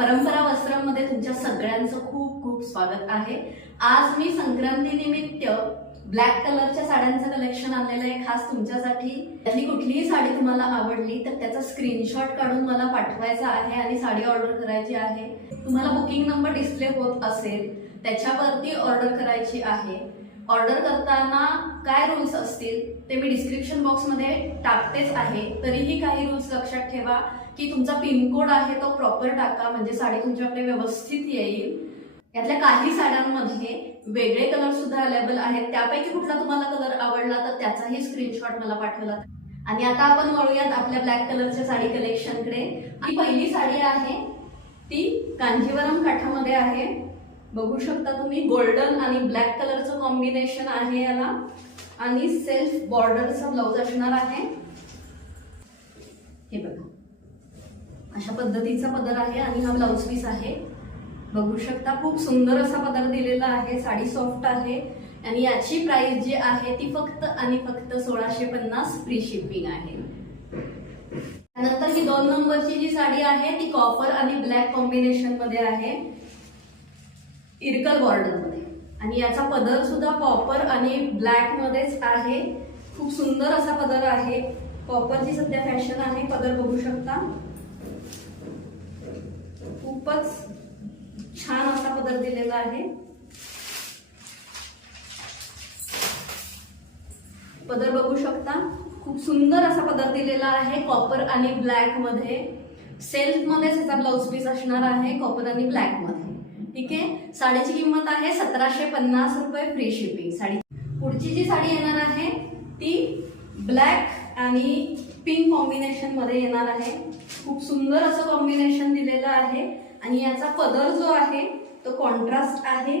परंपरा वस्त्रांमध्ये तुमच्या सगळ्यांचं खूप खूप स्वागत आहे। आज मी संक्रांती निमित्त ब्लॅक कलरच्या साड्यांचं कलेक्शन आणलेलं आहे खास तुमच्यासाठी। त्यातली कुठलीही साडी तुम्हाला आवडली तर त्याचा स्क्रीनशॉट काढून मला पाठवायचा आहे आणि साडी ऑर्डर करायची आहे। तुम्हाला बुकिंग नंबर डिस्प्ले होत असेल त्याच्यावरती ऑर्डर करायची आहे। ऑर्डर करताना काय रूल्स असतील ते मी डिस्क्रिप्शन बॉक्समध्ये टाकतेच आहे, तरीही काही रूल्स लक्षात ठेवा की तुमचा पिनकोड आहे तो प्रॉपर टाका, म्हणजे साडी तुमच्याकडे व्यवस्थित येईल। यातल्या काही साड्यांमध्ये वेगळे कलर सुद्धा अवेलेबल आहेत, त्यापैकी कुठला तुम्हाला कलर आवडला तर त्याचाही स्क्रीनशॉट मला पाठवला। आणि आता आपण वळूयात आपल्या ब्लॅक कलरच्या साडी कलेक्शनकडे। ही पहिली साडी आहे ती कांजीवरम काठामध्ये आहे। बघू शकता तुम्ही गोल्डन आणि ब्लॅक कलरचं कॉम्बिनेशन आहे याला, आणि सेल्फ बॉर्डरचा ब्लाउज असणार आहे। हे बघा अशा पद्धतीचा पदर आहे आणि हा ब्लाउज पीस आहे। बघू शकता खूप सुंदर असा पदर दिलेला आहे, साडी सॉफ्ट आहे आणि याची प्राइस जी आहे ती फक्त आणि फक्त 1650 फ्री शिपिंग आहे। त्यानंतर ही 2 नंबरची जी साडी आहे ती कॉपर आणि ब्लॅक कॉम्बिनेशन मध्ये आहे, इरकल बॉर्डर मध्ये, आणि याचा पदर सुद्धा कॉपर आणि ब्लॅक मध्येच आहे। खूप सुंदर असा पदर आहे, कॉपरची सध्या फॅशन आहे। पदर बघू शकता खूपच छान असा पदर दिलेला आहे। पदर बघू शकता खूप सुंदर असा पदर दिलेला आहे कॉपर आणि ब्लॅक मध्ये। सेल्फ मध्ये याचा ब्लाउज पीस असणार आहे कॉपर आणि ब्लॅक मध्ये। ठीक आहे, साडीची किंमत आहे 1750 रुपये फ्री शिपिंग। साडी पुढची जी साडी येणार आहे ती ब्लॅक आणि पिंक कॉम्बिनेशन मध्ये येणार आहे। खूप सुंदर असं कॉम्बिनेशन दिलेलं आहे आणि याचा पदर जो आहे तो कॉन्ट्रास्ट आहे।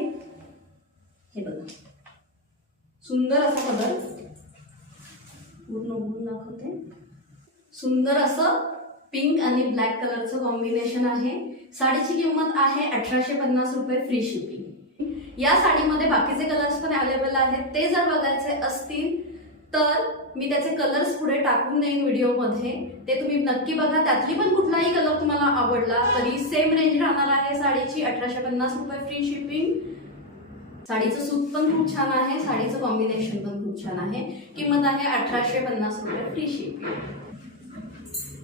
हे बघा सुंदर असा पदर, पूर्ण उघडून दाखवते। सुंदर असं पिंक आणि ब्लॅक कलरचं कॉम्बिनेशन आहे। साडीची किंमत आहे 1850 रुपये फ्री शिपिंग। या साडीमध्ये बाकीचे कलर्स पण अवेलेबल आहेत, ते जर बघायचे असतील तर मी त्याचे कलर्स पुढे टाकून देईन व्हिडिओमध्ये, ते तुम्ही नक्की बघा। त्यातली पण कुठलाही कलर तुम्हाला आवडला तरी सेम रेंज राहणार आहे साडीची 1850 रुपये फ्री शिपिंग। साडीचं सूत पण खूप छान आहे, साडीचं कॉम्बिनेशन पण खूप छान आहे। किंमत आहे 1850 रुपये फ्री शिपिंग।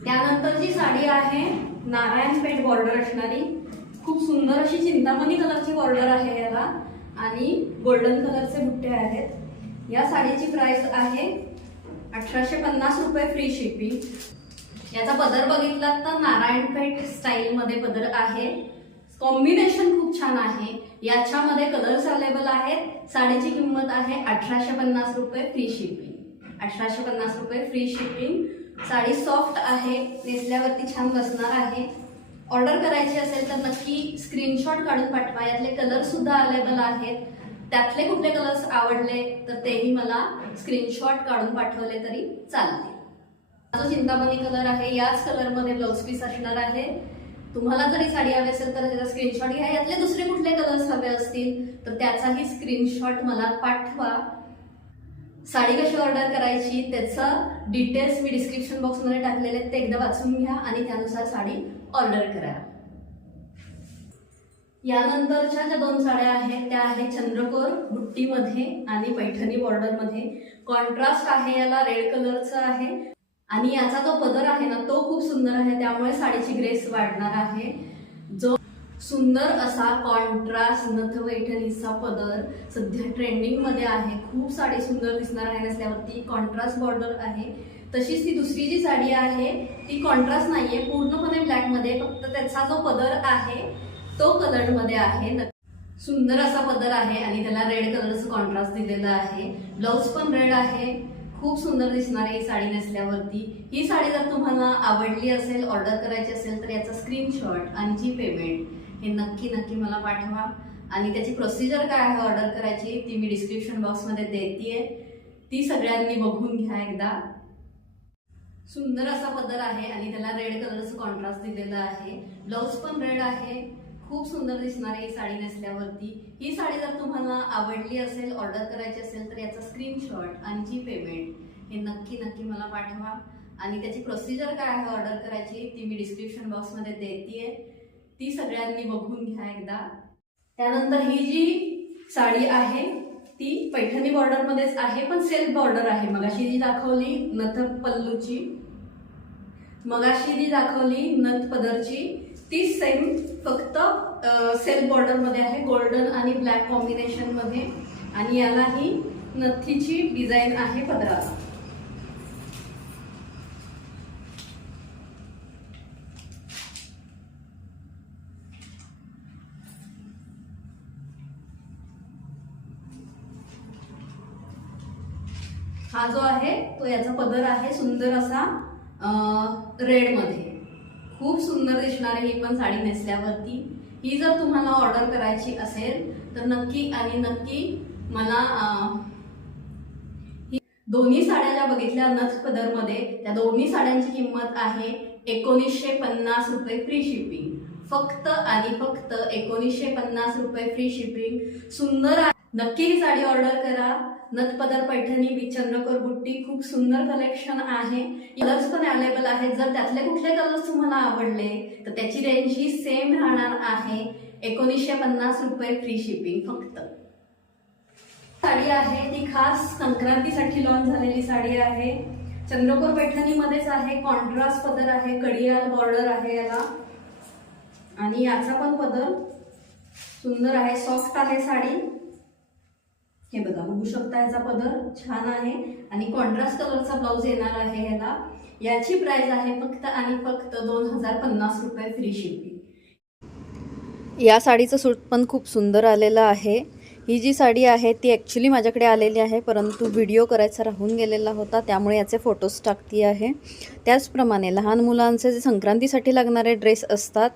त्यानंतरची साडी आहे नारायणपेठ बॉर्डर असणारी, खूप सुंदर अशी चिंतामणी कलरची बॉर्डर आहे याला आणि गोल्डन कलरचे बुट्टे आहेत। या साडीची प्राइस आहे 1850 रुपये फ्री शिपिंग। याचा पदर बघितला तर नारायणपेठ स्टाईल मध्ये पदर आहे, कॉम्बिनेशन खूप छान आहे। याच्यामध्ये कलर्स अवेलेबल आहेत। साडीची किंमत आहे 1850 रुपये फ्री शिपिंग। 1850 रुपये फ्री शिपिंग। साडी सॉफ्ट आहे, नेसल्यावरती छान बसणार आहे। ऑर्डर करायची असेल तर नक्की स्क्रीनशॉट काढून पाठवा, यातले कलर सुद्धा अवेलेबल आहेत। त्यातले कुठले कलर्स आवडले तर तेही मला स्क्रीनशॉट काढून पाठवले तरी चालतील। हा जो चिंतामणी कलर आहे याच कलर मध्ये ब्लाउज पीस असणार आहे। तुम्हाला जरी साडी हवी असेल तर त्याचा स्क्रीनशॉट घ्या, यातले दुसरे कुठले कलर्स हवे असतील तर त्याचाही स्क्रीनशॉट मला पाठवा। साडी कशी ऑर्डर करायची त्याचं डिटेल्स मी डिस्क्रिप्शन बॉक्समध्ये टाकलेले आहेत, ते एकदा वाचून घ्या आणि त्यानुसार साडी ऑर्डर करा। यानंतरच्या ज्या 2 साड्या आहेत त्या आहेत चंद्रकोर बुट्टीमध्ये आणि पैठणी बॉर्डरमध्ये। कॉन्ट्रास्ट आहे याला, रेड कलरचा आहे आणि याचा जो पदर आहे ना तो खूप सुंदर आहे, त्यामुळे साडीची ग्रेस वाढणार आहे। जो सुंदर असा कॉन्ट्रास्ट नथ पैठणीचा पदर सध्या ट्रेंडिंग मध्ये आहे, खूप साडी सुंदर दिसणार आहे नेसल्यावरती। कॉन्ट्रास्ट बॉर्डर आहे। तशीच ती दुसरी जी साडी आहे ती कॉन्ट्रास्ट नाहीये, पूर्णपणे ब्लॅक मध्ये, फक्त त्याचा जो पदर आहे तो कलर मध्ये आहे। सुंदर असा पदर आहे आणि त्याला रेड कलरचं कॉन्ट्रास्ट दिलेला आहे। ब्लाउज पण रेड आहे, खूप सुंदर दिसणार आहे साडी नेसल्यावरती। ही साडी जर तुम्हाला आवडली असेल, ऑर्डर करायची असेल तर याचा स्क्रीनशॉट आणि जी पेमेंट हे नक्की नक्की मला पाठवा। आणि त्याची प्रोसिजर काय आहे ऑर्डर करायची ती मी डिस्क्रिप्शन बॉक्समध्ये देतेय, ती सगळ्यांनी बघून घ्या एकदा। सुंदर असा पदर आहे आणि त्याला रेड कलरचं कॉन्ट्रास्ट दिलेला आहे। ब्लाउज पण रेड आहे, खूप सुंदर दिसणार आहे साडी नेसल्यावरती। ही साडी जर तुम्हाला आवडली असेल, ऑर्डर करायची असेल तर याचा स्क्रीनशॉट आणि जी पेमेंट हे नक्की नक्की मला पाठवा। आणि त्याची प्रोसिजर काय आहे ऑर्डर करायची ती मी डिस्क्रिप्शन बॉक्समध्ये देतेय, ती सगळ्यांनी बघून घ्या एकदा. त्यानंतर ही जी साडी आहे ती पैठणी बॉर्डर मध्येच आहे, पण सेल्फ बॉर्डर आहे. मगाशी जी दाखवली नथ पल्लूची, मगाशी जी दाखवली नथ पदरची, ती सेम फक्त सेल्फ बॉर्डर मध्ये आहे, गोल्डन आणि ब्लॅक कॉम्बिनेशन मध्ये. आणि याला ही नथीची डिझाईन आहे पदराला. हा जो आहे तो याचा पदर आहे सुंदर असा रेड मध्ये, खूप सुंदर दिसणार आहे ही पण साडी नेसल्यावरती. ही जर तुम्हाला ऑर्डर करायची असेल तर नक्की आणि नक्की मला दोन्ही साड्या ज्या बघितल्या नथ पदर मध्ये, त्या दोन्ही साड्यांची किंमत आहे 1950 रुपये फ्री शिपिंग. फक्त आणि फक्त 1950 रुपये फ्री शिपिंग. सुंदर आहे, नक्की ही साडी ऑर्डर करा. नथ पदर पैठणी विथ चंद्रकोर बुट्टी, खूप सुंदर कलेक्शन आहे. कलर्स पण अवेलेबल आहेत. जर त्यातले कुठले कलर्स तुम्हाला आवडले तर त्याची रेंज ही सेम राहणार आहे 1950 रुपये फ्री शिपिंग फक्त. साडी आहे ती खास संक्रांतीसाठी लॉन्च झालेली साडी आहे. चंद्रकोर पैठणी मध्येच आहे, कॉन्ट्रास्ट पदर आहे, कडियाल बॉर्डर आहे याला. आणि याचा पण पदर सुंदर आहे, सॉफ्ट आहे साडी. हे बघा, बघू शकता याचा पदर छान आहे आणि कॉन्ट्रास्ट कलरचा ब्लाउज येणार आहे याला. याची प्राइस आहे फक्त आणि फक्त 2050 रुपये फ्री शिपिंग. या साडीचं सूट पण खूप सुंदर आलेलं आहे. ही जी साडी आहे ती ॲक्च्युली माझ्याकडे आलेली आहे, परंतु व्हिडिओ करायचा राहून गेलेला होता, त्यामुळे याचे फोटोज टाकती आहे. त्याचप्रमाणे लहान मुलांचे जे संक्रांतीसाठी लागणारे ड्रेस असतात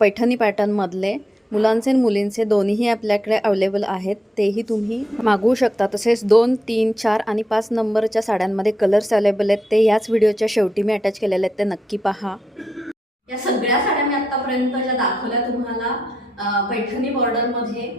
पैठणी पॅटर्नमधले, मुलांचे आणि मुलींचे दोन्हीही आपल्याकडे अवेलेबल आहेत, तेही तुम्ही मागवू शकता. तसेच 2, 3, 4 आणि 5 नंबरच्या साड्यांमध्ये कलर्स अवेलेबल आहेत, ते याच व्हिडिओच्या शेवटी मी अटॅच केलेले आहेत, ते नक्की पहा. या सगळ्या साड्या मी आतापर्यंत ज्या दाखवल्या तुम्हाला पैठणी बॉर्डर मध्ये,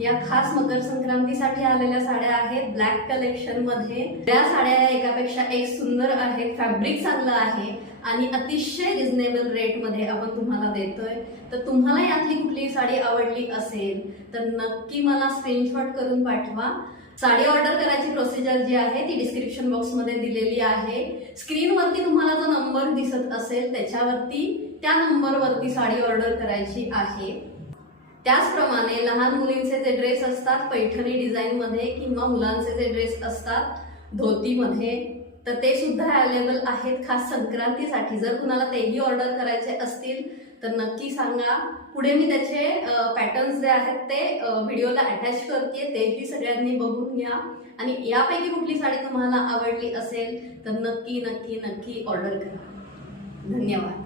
या खास मकर संक्रांतीसाठी आलेल्या साड्या आहेत ब्लॅक कलेक्शन मध्ये. त्या साड्या एकापेक्षा एक सुंदर आहेत, फॅब्रिक चांगलं आहे आणि अतिशय रिझनेबल रेट मध्ये आपण तुम्हाला देतोय. तर तुम्हाला यातली कुठली साडी आवडली असेल तर नक्की मला स्क्रीनशॉट करून पाठवा. साडी ऑर्डर करायची प्रोसिजर जी आहे ती डिस्क्रिप्शन बॉक्स मध्ये दिलेली आहे. स्क्रीनवरती तुम्हाला जो नंबर दिसत असेल त्याच्यावरती त्या नंबरवरती साडी ऑर्डर करायची आहे. त्याचप्रमाणे लहान मुलींचे जे ड्रेस असतात पैठणी डिझाईन मध्ये किंवा मुलांचे जे ड्रेस असतात धोतीमध्ये, तर ते सुद्धा अवेलेबल आहेत खास संक्रांतीसाठी. जर कुणाला तेही ऑर्डर करायचे असतील तर नक्की सांगा. पुढे मी त्याचे पॅटर्न्स जे आहेत ते व्हिडिओला अटॅच करते, तेही सगळ्यांनी बघून घ्या. आणि यापैकी कुठली साडी तुम्हाला आवडली असेल तर नक्की नक्की नक्की ऑर्डर करा. धन्यवाद.